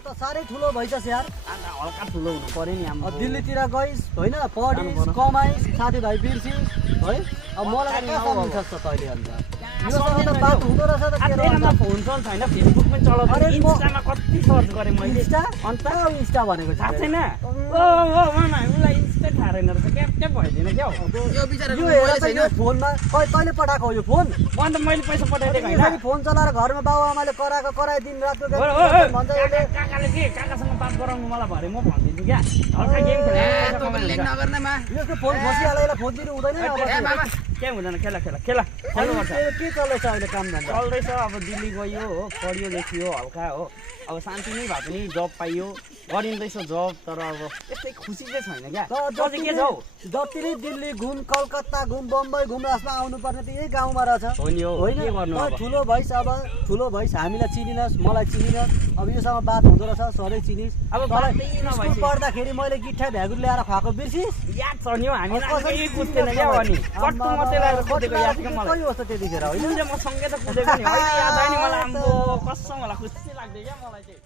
त साह्रै ठुलो भइसक्यो यार। अन्त हल्का ठुलो हुनु पर्यो नि हाम्रो दिल्लीतिर गइस् होइन पढिस् कमाइस् साथीभाइ बिर्सिस् है। अब मलाई कहाँ सम्झिन्छ त तैँले अन्त योसँग त बात हुँदो रहेछ त के तेरोमा फोन चल्छ होइन फेसबुक पनि चलाउँछ अरे इन्स्टामा कति सर्च गरेँ मैले इन्स्टा अन्त इन्स्टा भनेको थाहा चाहिँ छैन ओ हामीलाई इन्स्टा थाहा रहेन रहेछ क्याप भइदिएन क्या हौ यो हेर त यो फोनमा तैँले पठाएको हो यो फोन अन्त मैले पैसा पठाइदिएको होइन यसरी फोन चलाएर घरमा बाबुआमाले कराए दिन रातको भन्छ यसले काकाले के काकासँग बात गराउनु मलाई भरे म भनिदिन्छु क्या हल्का गेम यसको फोन खसिहालेर फोन दिनु हुँदैन अब के हुँदैन खेला खेल्नुपर्छ के चल्दैछ अहिले काम धन्दा चल्दैछ अब दिल्ली गयो हो पढ्यो लेखियो हल्का हो अब शान्ति नै भए पनि जब पाइयो गरिँदैछ जब तर अब यस्तै खुसी चाहिँ छैन क्या अझै के छ हौ जति नै दिल्ली घुम कलकत्ता घुम बम्बई घुम लास्टमा आउनुपर्ने त यही गाउँमा रहेछ हो नि हो होइन के गर्नु अब ठुलो भइस हामीलाई चिनिनस् मलाई चिनिनस् अब योसँग बात हुँदो रहेछ सधैँ चिनिस् अब बातै नभएपछि पढ्दाखेरि मैले गिट्ठा भ्यागुर ल्याएर खुवाएको बिर्सिस् याद छ नि हौ हामी केही बुझ्दैन क्या अनि कट्टु मात्रै लगाएर कुदेको याद क्या मलाई कति जस्तो त्यतिखेर होइन म सँगै त कुदेको नि अहिले याद आयो नि मलाई आम्बो कसम होला खुसी लाग्दै क्या मलाई चाहिँ